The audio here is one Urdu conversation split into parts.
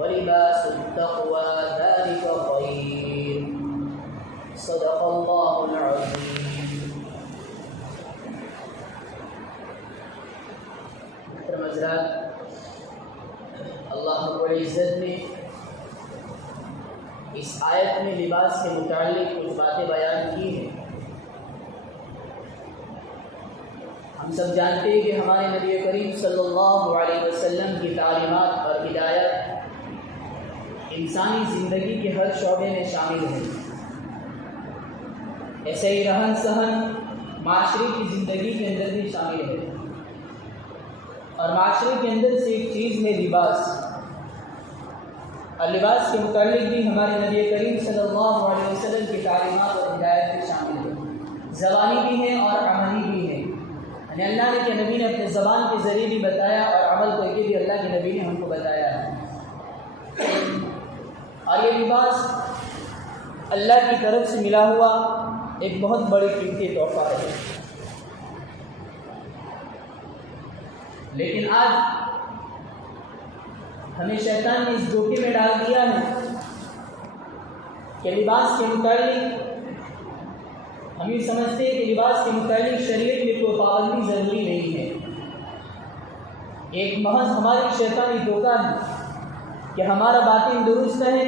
ولباس التقوى ذلك خير صدق الله العظيم۔ محترم حضرات، اللہ رب العزت نے اس آیت میں لباس کے متعلق کچھ باتیں بیان کی ہیں۔ ہم سب جانتے ہیں کہ ہمارے نبی کریم صلی اللہ علیہ وسلم کی تعلیمات اور ہدایت انسانی زندگی کے ہر شعبے میں شامل ہے۔ ایسے ہی رہن سہن معاشرے کی زندگی کے اندر بھی شامل ہے، اور معاشرے کے اندر سے ایک چیز ہے لباس، اور لباس کے متعلق بھی ہمارے نبی کریم صلی اللہ علیہ وسلم کی تعلیمات اور ہدایت بھی شامل ہے، زبانی بھی ہے اور عملی بھی ہے۔ یعنی اللہ کے نبی نے اپنے زبان کے ذریعے بھی بتایا اور عمل کر کے بھی اللہ کے نبی نے ہم کو بتایا ہے۔ اور یہ لباس اللہ کی طرف سے ملا ہوا ایک بہت بڑی قیمتی تحفہ ہے، لیکن آج ہمیں شیطان نے اس دھوکے میں ڈال دیا ہے کہ لباس کے متعلق ہم یہ سمجھتے ہیں کہ لباس کے متعلق شریعت میں کوئی پابندی ضروری نہیں ہے۔ ایک محض ہماری شیطانی دھوکہ ہے کہ ہمارا باطن درست ہے،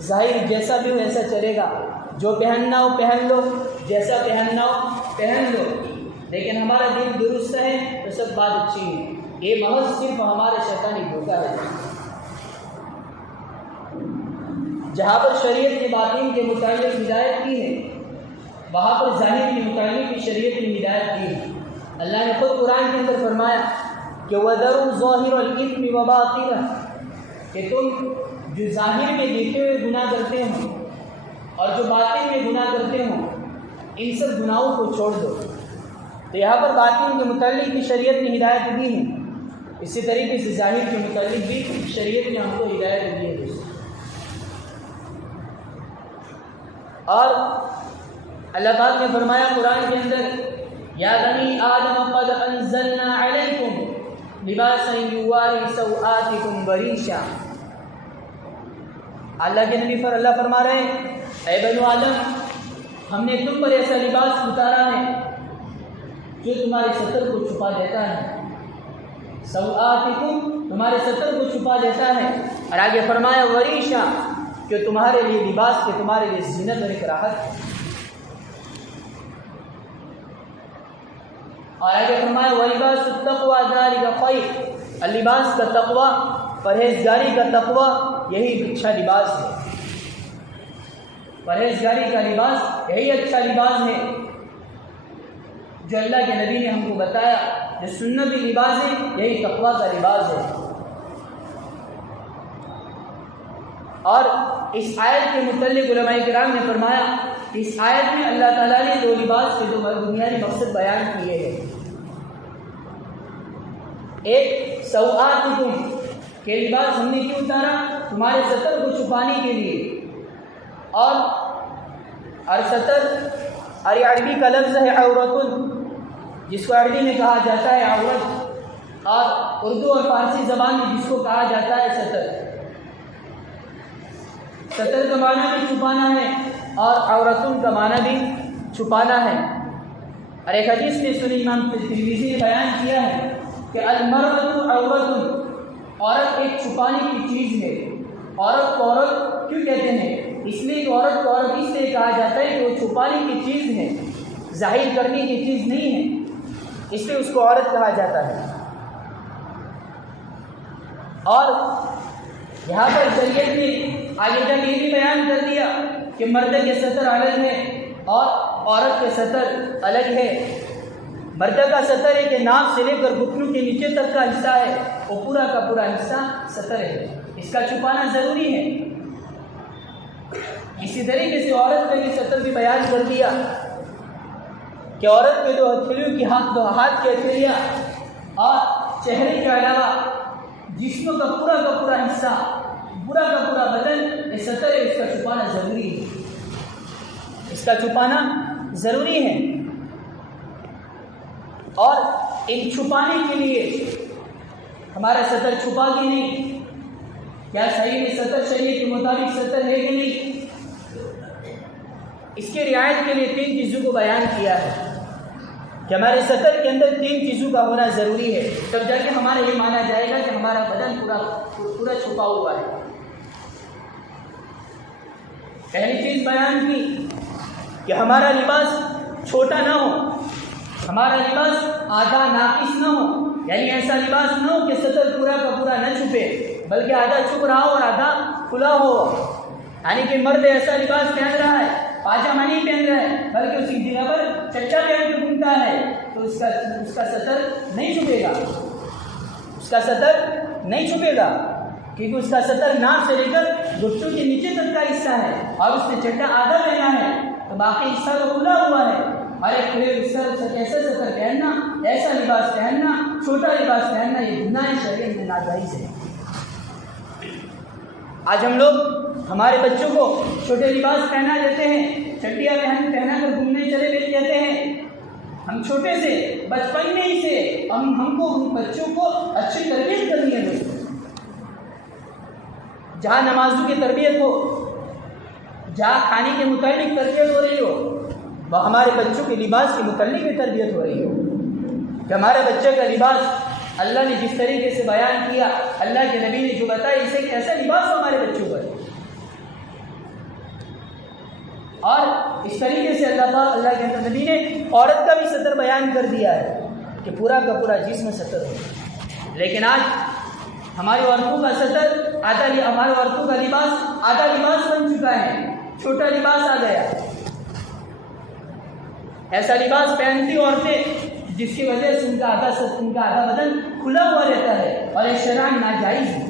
ظاہر جیسا بھی ہو ایسا چلے گا، جو پہننا ہو پہن لو، جیسا پہننا ہو پہن لو، لیکن ہمارا دل درست ہے تو سب بات اچھی ہے۔ یہ محض صرف ہمارا شیطانی دھوکہ ہے۔ جہاں پر شریعت نے باطن کے متعلق ہدایت کی ہے، وہاں پر ظاہر کے متعلق بھی شریعت نے ہدایت کی ہے۔ اللہ نے خود قرآن کے اندر فرمایا کہ وَذَرُوا ظَاهِرَ الْإِثْمِ وَبَاطِنَهُ، کہ تم جو ظاہر میں دیکھے ہوئے گناہ کرتے ہو اور جو باطن میں گناہ کرتے ہو، ان سب گناہوں کو چھوڑ دو۔ تو یہاں پر باطن کے متعلق بھی شریعت نے ہدایت دی ہے، اسی طریقے سے ظاہر کے متعلق بھی شریعت نے ہم کو ہدایت دی ہے۔ اور اللہ پاک نے فرمایا قرآن کے اندر یا بنی آدم قد انزلنا علیکم لباسا یواری سوآتکم وریشا۔ اللہ کے نبی پر اللہ فرما رہے ہیں اے بنو آدم، ہم نے تم پر ایسا لباس اتارا ہے جو تمہارے ستر کو چھپا دیتا ہے، سوآتکم تمہارے ستر کو چھپا دیتا ہے، اور آگے فرمایا وریشا کہ تمہارے لیے لباس کے تمہارے لیے زینت اور ایک راحت ہے، اور آگے فرمایا وَلِبَاسُ التَّقْوَى ذَلِكَ خَيْرٌ، لباس کا تقوی، پرہیزگاری کا تقوی یہی اچھا لباس ہے۔ پرہیزگاری کا لباس یہی اچھا لباس ہے جو اللہ کے نبی نے ہم کو بتایا، جو سنتی لباس ہے یہی تقوی کا لباس ہے۔ اور اس آیت کے متعلق علماء کرام نے فرمایا کہ اس آیت میں اللہ تعالیٰ نے دو لباس کے دو بنیادی مقصد بیان کیے ہیں۔ ایک سوآتکم کہ لباس ہم نے کیوں اتارا؟ تمہارے ستر کو چھپانے کے لیے، اور ستر عربی کا لفظ ہے عورت، جس کو عربی میں کہا جاتا ہے عورت، اور اردو اور فارسی زبان میں جس کو کہا جاتا ہے ستر۔ ستر کا معنی بھی چھپانا ہے اور عورتن کا معنی بھی چھپانا ہے۔ اور ایک حدیث میں سنی امام ترمذی نے بیان کیا ہے کہ المرأۃ عورت، عورت ایک چھپانے کی چیز ہے۔ عورت کو عورت کیوں کہتے ہیں؟ اس لیے کہ عورت کو عورت اس لیے کہا جاتا ہے کہ وہ چھپانے کی چیز ہے، ظاہر کرنے کی چیز نہیں ہے، اس لیے اس کو عورت کہا جاتا ہے۔ اور یہاں پر شریعت نے آگے جا کے یہ بھی بیان کر دیا کہ مرد کے ستر الگ ہے اور عورت کے ستر الگ ہے۔ مرد کا ستر ہے کہ ناک سے لے کر گھٹنوں کے نیچے تک کا حصہ ہے، وہ پورا کا پورا حصہ ستر ہے، اس کا چھپانا ضروری ہے۔ اسی طریقے سے عورت کا بھی ستر بھی بیان کر دیا کہ عورت کے دو ہتھیلیوں کی دو ہاتھ کی ہتھیلیاں اور چہرے کے علاوہ جسم کا پورا حصہ، پورا کا پورا بدن یہ ستر ہے، اس کا چھپانا ضروری ہے، اس کا چھپانا ضروری ہے۔ اور ان چھپانے کے لیے ہمارا ستر چھپا کے نہیں، کیا صحیح میں سطر شریعت کے مطابق سطر ہے کہ نہیں؟ اس کی رعایت کے لیے 3 چیزوں کو بیان کیا ہے کہ ہمارے سطر کے اندر 3 چیزوں کا ہونا ضروری ہے، تب جا کے ہمارا یہ مانا جائے گا کہ ہمارا بدن پورا چھپا ہوا ہے۔ پہلی چیز بیان کی کہ ہمارا لباس چھوٹا نہ ہو، ہمارا لباس آدھا ناقص نہ ہو، یعنی ایسا لباس نہ ہو کہ سطر پورا کا پورا نہ چھپے، بلکہ آدھا چھپ رہا ہو اور آدھا کھلا ہو۔ یعنی کہ مرد ایسا لباس پہن رہا ہے، پاجامہ نہیں پہن رہا ہے، بلکہ اس کی جگہ پر چچا پہن کے گھومتا ہے، تو اس کا سطر نہیں چھپے گا، اس کا سطر نہیں چھپے گا، کیونکہ اس کا سطر ناک سے لے کر گھٹنوں کے نیچے تک کا حصہ ہے، اور اس نے چٹا آدھا پہنا ہے تو باقی حصہ تو کھلا ہوا ہے۔ اور ایک کھلے حصہ سے ایسا سطر پہننا، ایسا لباس پہننا، چھوٹا لباس پہننا، یہ گناہ شریعت میں ناجائز ہے۔ آج ہم لوگ ہمارے بچوں کو چھوٹے لباس پہنا دیتے ہیں، چٹیاں پہنا کر گھومنے چلے جاتے ہیں۔ ہم چھوٹے سے بچپن میں ہی سے ہم کو بچوں کو اچھی تربیت کرنی ہے۔ جہاں نمازوں کی تربیت ہو، جہاں کھانے کے متعلق تربیت ہو رہی ہو، وہ ہمارے بچوں کے لباس کے متعلق بھی تربیت ہو رہی ہو کہ ہمارے بچے کا لباس اللہ نے جس طریقے سے بیان کیا، اللہ کے نبی نے جو بتایا، اسے کیسا لباس ہو ہمارے بچوں پر، اور اس طریقے سے اللہ کے نبی نے عورت کا بھی سطر بیان کر دیا ہے کہ پورا کا پورا جسم سطر ہو۔ لیکن آج ہماری عورتوں کا سطر ہمارے عورتوں کا لباس آدھا لباس بن چکا ہے، چھوٹا لباس آ گیا۔ ایسا لباس پہنتی عورتیں جس کی وجہ سے ان کا آدھا بدن کھلا ہوا رہتا ہے، اور یہ شرعاً ناجائز ہے،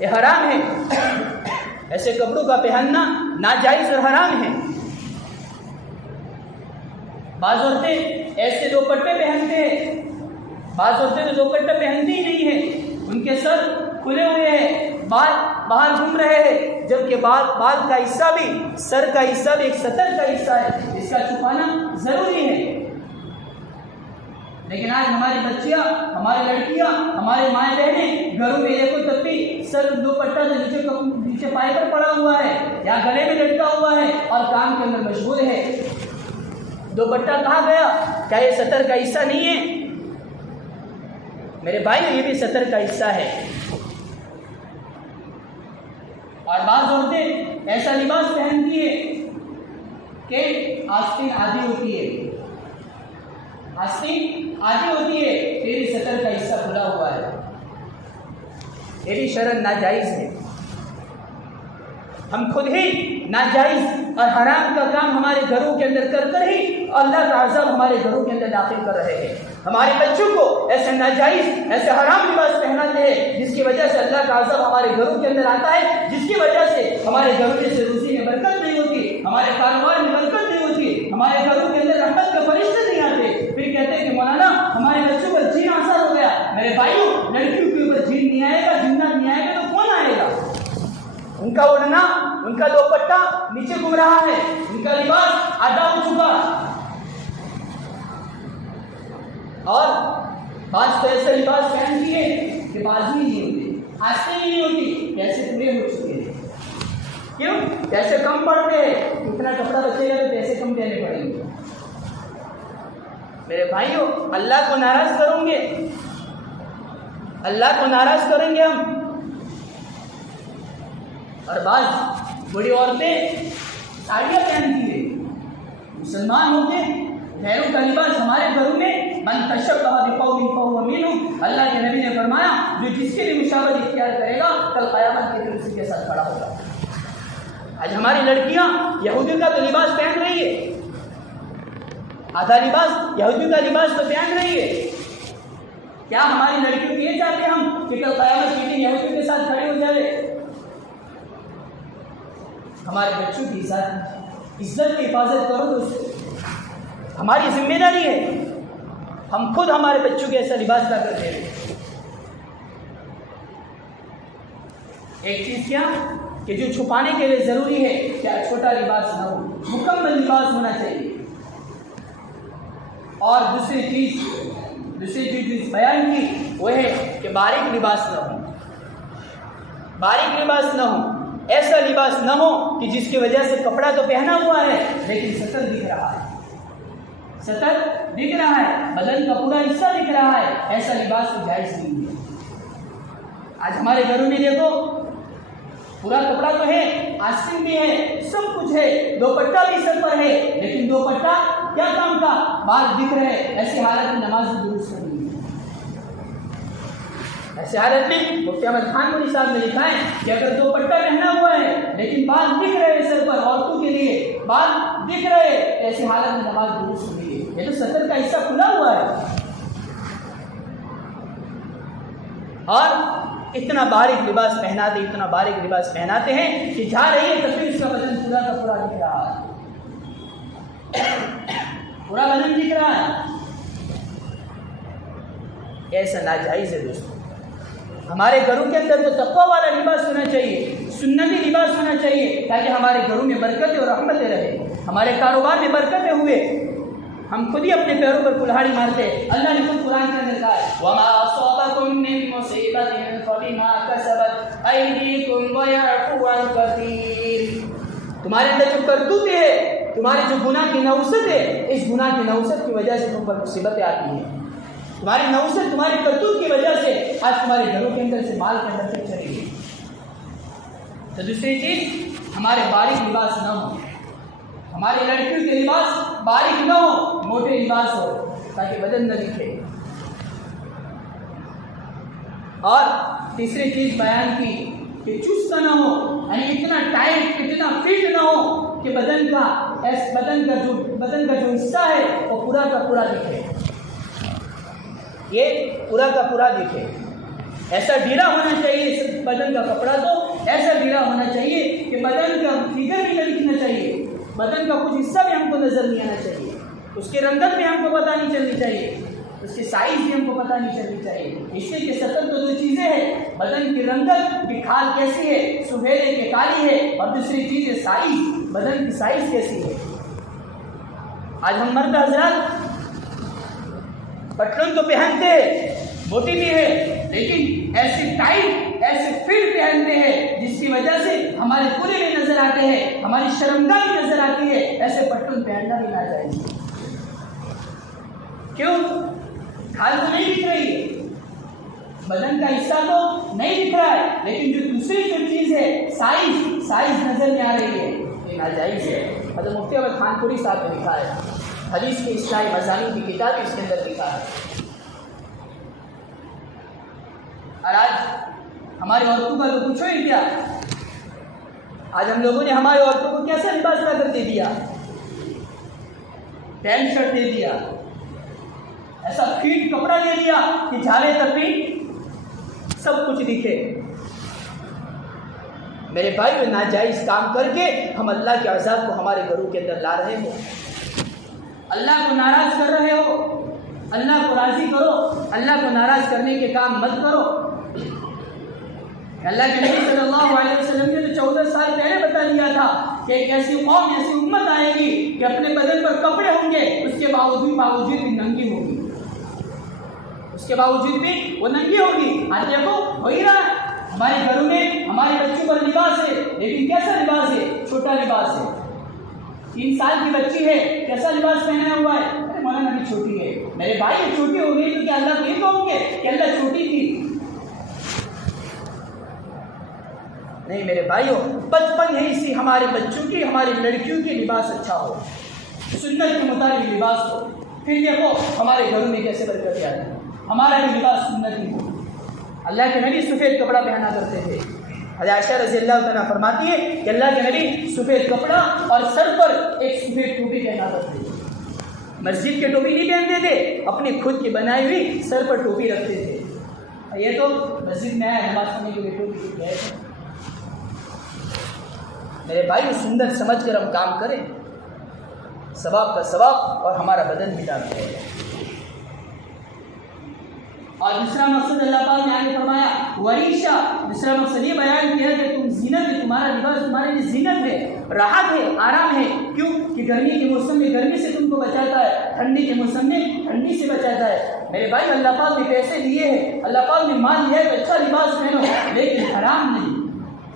یہ حرام ہے۔ ایسے کپڑوں کا پہننا ناجائز اور حرام ہے۔ بعض عورتیں ایسے دوپٹے پہنتے ہیں، بعض عورتیں تو دوپٹہ پہنتی ہی نہیں ہیں، ان کے سر کھلے ہوئے ہیں، بال باہر گھوم رہے ہیں، جبکہ بال کا حصہ بھی، سر کا حصہ بھی ایک سطر کا حصہ ہے، اس کا چھپانا ضروری ہے۔ لیکن آج ہماری بچیاں، ہماری لڑکیاں، ہمارے مائیں بہنیں گھروں میں دیکھو تب بھی سر دوپٹہ سے نیچے پائے پر پڑا ہوا ہے یا گلے میں لٹکا ہوا ہے اور کام کے اندر مشغول ہے۔ دوپٹہ کہاں گیا؟ کیا یہ سطر کا حصہ نہیں ہے؟ میرے بھائی، یہ بھی سطر کا حصہ ہے۔ اور بعض عورتیں ایسا لباس پہنتی ہے کہ آستین آدھی ہوتی ہے، آستین آدھی ہوتی ہے، تیری سطر کا حصہ کھلا ہوا ہے، یہ بھی شرعاً ناجائز ہے۔ ہم خود ہی ناجائز اور حرام کا کام ہمارے گھروں کے اندر کر ہی اللہ کا عذاب ہمارے گھروں کے اندر داخل کر رہے ہیں۔ ہمارے بچوں کو ایسے ناجائز، ایسے حرام لباس پہناتے ہیں جس کی وجہ سے اللہ کا عذاب ہمارے گھروں کے اندر آتا ہے، جس کی وجہ سے ہمارے گھروں میں سے روزی میں برکت نہیں ہوتی، ہمارے کاروبار میں برکت نہیں ہوتی، ہمارے گھروں کے اندر رحمت کے فرشتے نہیں آتے۔ پھر کہتے ہیں کہ مولانا ہمارے بچوں پر جین اثر ہو گیا۔ میرے بھائیوں، لڑکیوں کے اوپر جین نہیں آئے گا، جنات نہیں آئے گا تو کون آئے گا؟ ان کا اڑنا، ان کا دوپٹہ نیچے گھوم رہا ہے، ان کا لباس آدھا ہو چکا، اور بعض تو ایسے لباس پہنتی ہے کہ بازو ہی نہیں ہوتی، آستین ہی نہیں ہوتی، پیسے پورے ہو چکے ہیں۔ کیوں؟ پیسے کم پڑتے ہیں، اتنا کپڑا بچے گا تو پیسے کم دینے پڑیں گے۔ میرے بھائیوں، اللہ کو ناراض کریں گے، اللہ کو ناراض کریں گے ہم۔ اور بعض بڑی عورتیں ساڑیاں پہنتی ہیں، مسلمان ہوتے غیروں کا لباس ہمارے گھروں میں من تشبہ بقوم فہو منہم، اللہ کے نبی نے فرمایا جو جس کے بھی مشابہت اختیار کرے گا کل قیامت کے دن اسی کے ساتھ کھڑا ہوگا۔ آج ہماری لڑکیاں یہودیوں کا تو لباس پہن رہی ہے، آدھا لباس یہودیوں کا لباس تو پہن رہی ہے۔ کیا ہماری لڑکیوں یہ چاہتے ہم کہ کل قیامت کے دن یہودیوں کے ساتھ کھڑے ہو جائے؟ ہمارے بچوں کی عزت کی حفاظت کرو دوستو، ہماری ذمہ داری ہے۔ ہم خود ہمارے بچوں کے ایسا لباس لا کر دے رہے ہیں۔ ایک چیز کیا کہ جو چھپانے کے لیے ضروری ہے، کیا چھوٹا لباس نہ ہو، مکمل لباس ہونا چاہیے۔ اور دوسری چیز بیان کی وہ ہے کہ باریک لباس نہ ہو۔ باریک لباس نہ ہو، ایسا لباس نہ ہو کہ جس کی وجہ سے کپڑا تو پہنا ہوا ہے لیکن سطر دکھ رہا ہے، سطر دکھ رہا ہے، بدن کا پورا حصہ دکھ رہا ہے، ایسا لباس تو جائز نہیں ہے۔ آج ہمارے گھروں میں دیکھو پورا کپڑا تو ہے، آستین بھی ہے، سب کچھ ہے، دوپٹہ بھی سر پر ہے، لیکن دوپٹہ کیا کام کا، بال دکھ رہے، ایسی حالت میں نماز درست کرنی ہے۔ ایسی حالت میں مفتی احمد خان مودی صاحب نے لکھا ہے کہ اگر دوپٹہ پہنا ہوا ہے لیکن بال دکھ رہے سر پر، عورتوں کے لیے بال دکھ رہے، ایسی حالت میں نماز درست ہوئی ہے۔ یہ تو سطر کا حصہ کھلا ہوا ہے، اور اتنا باریک لباس پہناتے، اتنا باریک لباس پہناتے ہیں کہ جا رہی ہے تو پھر اس کا بدن پورا کا پورا دکھ رہا ہے، پورا بدن دکھ رہا ہے۔ ایسا ناجائز ہے دوستوں۔ ہمارے گھروں کے اندر تو تقویٰ والا لباس ہونا چاہیے، سنتی لباس ہونا چاہیے، تاکہ ہمارے گھروں میں برکتیں اور رحمتیں رہے، ہمارے کاروبار میں برکتیں ہوئے۔ ہم خود ہی اپنے پیروں پر کلہاڑی مارتے ہیں۔ اللہ نے خود قرآن کے اندر کہا ہے وَمَا أَصَابَكُم مِّن مُّصِيبَةٍ فَبِمَا كَسَبَتْ أَيْدِيكُمْ وَيَعْفُو عَن كَثِيرٍ۔ تمہارے اندر جو کرتوت ہے، تمہارے جو گناہ کی نوسط ہے، اس گناہ کی نوسط کی وجہ سے تم پر مصیبتیں آتی ہیں۔ تمہاری نوسط، تمہاری کرتوت کی وجہ سے آج تمہارے گھروں کے اندر سے مال کے اندر سے چلی گئی۔ تو دوسری چیز، ہمارے باریک لباس نہ ہو، ہماری لڑکیوں کے لباس باریک نہ ہو، موٹے لباس ہو تاکہ بدن نہ دکھے۔ اور تیسری چیز بیان کی کہ چست نہ ہو، یعنی اتنا ٹائٹ، اتنا فٹ نہ ہو کہ بدن کا جو حصہ ہے وہ پورا کا پورا دکھے، یہ پورا کا پورا دکھے۔ ایسا ڈھیلا ہونا چاہیے بدن کا کپڑا، تو ایسا ڈھیلا ہونا چاہیے کہ بدن کا فگر بھی نہ دکھنا چاہیے، بدن کا کچھ حصہ بھی ہم کو نظر نہیں آنا چاہیے، اس کی رنگت بھی ہم کو پتہ نہیں چلنی چاہیے، اس کی سائز بھی ہم کو پتہ نہیں چلنی چاہیے۔ اس لیے کہ سطر تو دو چیزیں ہیں، بدن کی رنگت کی کھال کیسی ہے، سفید ہے کہ کالی ہے، اور دوسری چیز ہے سائز، بدن کی سائز کیسی ہے۔ آج ہم مرد حضرات پٹلون تو پہنتے ہیں، موٹی بھی ہے، لیکن ایسے ٹائٹ، ایسے فٹ پہنتے ہیں جس کی وجہ سے ہمارے پورے بھی نظر آتے ہیں، ہماری شرمگاہ بھی نظر آتی ہے۔ ایسے پٹلون پہننا بھی ناجائز ہے۔ کیوں؟ کھال تو نہیں دکھ رہی ہے، بدن کا حصہ تو نہیں دکھ رہا ہے، لیکن جو دوسری جو چیز ہے سائز نظر میں آ رہی ہے، یہ ناجائز ہے۔ حضرت مفتی احمد خان پوری صاحب نے لکھا ہے، حدیث کی اصلاحی مضامین کی کتاب اس کے اندر لکھا ہے۔ اور آج ہماری عورتوں کا تو پوچھو ہی کیا، آج ہم لوگوں نے ہماری عورتوں کو کیسا لباس لا کر دے دیا، پینٹ شرٹ دے دیا، ایسا فیٹ کپڑا دے دیا کہ جھالے تک سب کچھ دکھے۔ میرے بھائی، ناجائز کام کر کے ہم اللہ کے عذاب کو ہمارے گھروں کے اندر لا رہے ہو، اللہ کو ناراض کر رہے ہو۔ اللہ کو راضی کرو، اللہ کو ناراض کرنے کے کام مت کرو۔ اللہ کے نبی صلی اللہ علیہ وسلم نے تو 14 سال پہلے بتا دیا تھا کہ ایک ایسی قوم، ایسی امت آئے گی کہ اپنے بدن پر کپڑے ہوں گے، اس کے باوجود بھی ننگی ہوگی، اس کے باوجود بھی وہ ننگی ہوگی۔ آج دیکھو ہو ہی رہا ہے، ہمارے گھروں میں ہمارے بچوں پر لباس ہے، لیکن کیسا لباس ہے؟ چھوٹا لباس ہے۔ 3 سال کی بچی ہے، کیسا لباس پہنا ہوا ہے؟ ارے مولانا ابھی چھوٹی ہے۔ میرے بھائی یہ چھوٹی ہو گئی تو کیا اللہ کو یہ کہوں گے کہ اللہ چھوٹی تھی؟ نہیں میرے بھائیوں، بچپن ہی سے ہمارے بچوں کی، ہماری لڑکیوں کی لباس اچھا ہو، سنت کے مطابق لباس ہو، پھر دیکھو ہمارے گھروں میں کیسے برکت آتی ہے۔ ہمارا بھی لباس سنتی ہو۔ اللہ کے نبی سفید کپڑا پہنا کرتے تھے۔ حضرت عائشہ رضی اللہ تعالیٰ فرماتی ہے کہ اللہ کے نبی سفید کپڑا اور سر پر ایک سفید ٹوپی پہنا کرتے تھے۔ مسجد کے ٹوپی نہیں پہنتے تھے، اپنی خود کی بنائی ہوئی سر پر ٹوپی رکھتے تھے۔ یہ تو مسجد میں آیا نماز پڑھنے کے لیے ٹوپی ہے۔ میرے بھائی سنت سمجھ کر ہم کام کریں، ثواب کا ثواب اور ہمارا بدن بھی ڈال دے۔ اور دوسرا مقصد اللہ پاک نے آگے فرمایا وریشہ، دوسرا مقصد یہ بیان کیا کہ تم زینت ہے، تمہارا لباس تمہارے لیے زینت ہے، راحت ہے، آرام ہے۔ کیوں کہ گرمی کے موسم میں گرمی سے تم کو بچاتا ہے، ٹھنڈی کے موسم میں ٹھنڈی سے بچاتا ہے۔ میرے بھائی اللہ پاک نے پیسے دیے ہیں، اللہ پاک نے مال دیا ہے تو اچھا لباس پہنو، لیکن حرام نہیں،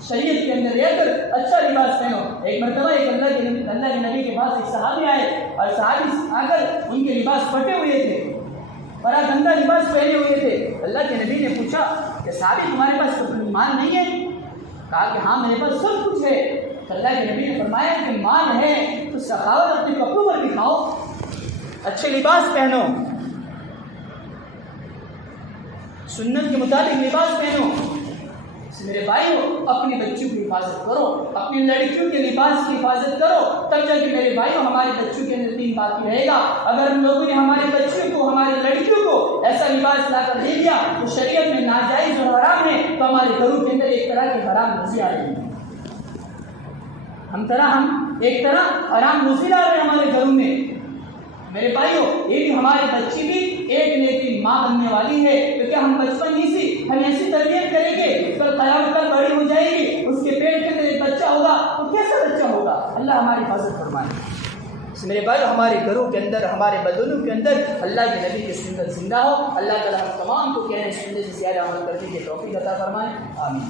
شریعت کے اندر رہ کر اچھا لباس پہنو۔ ایک مرتبہ ایک اللہ کے نبی کے پاس ایک صحابی آئے اور صحابی آ کر ان کے لباس پھٹے ہوئے تھے، بڑا گندا لباس پہنے ہوئے تھے۔ اللہ کے نبی نے پوچھا کہ صحابی تمہارے پاس مال نہیں ہے؟ کہا کہ ہاں میرے پاس سب کچھ ہے۔ اللہ کے نبی نے فرمایا کہ مال ہے تو سخاوت اپنے کپڑوں پر دکھاؤ، اچھے لباس پہنو، سنت کے مطابق لباس پہنو۔ میرے بھائیو اپنی بچیوں کی حفاظت کرو، اپنی لڑکیوں کے لباس کی حفاظت کرو، تب جا کے میرے بھائیو ہمارے بچوں کے اندر دین باقی رہے گا۔ اگر ہم لوگوں نے ہمارے بچیوں کو، ہماری لڑکیوں کو ایسا لباس لا کر دے دیا تو شریعت میں ناجائز اور حرام ہے، تو ہمارے گھروں کے اندر ایک طرح کی حرام روزی آ رہی ہے، ہم ایک طرح حرام روزی آ رہے ہیں ہمارے گھروں میں۔ میرے بھائیو یہ بھی ہماری بچی بھی ایک نیکی ماں بننے والی ہے، کیونکہ ہم بچپن ہی سے ہم ایسی تربیت کریں گے، کل قیامت تک بڑی ہو جائے گی، اس کے پیٹ کے اندر ایک بچہ ہوگا تو کیسا بچہ ہوگا؟ اللہ ہماری حفاظت فرمائے۔ میرے بھائی ہمارے گھروں کے اندر، ہمارے بدنوں کے اندر اللہ کے نبی کی سنت زندہ ہو۔ اللہ تعالیٰ ہم تمام کو کہنے سننے سے زیادہ عمل کرنے کی توفیق عطا فرمائے، آمین۔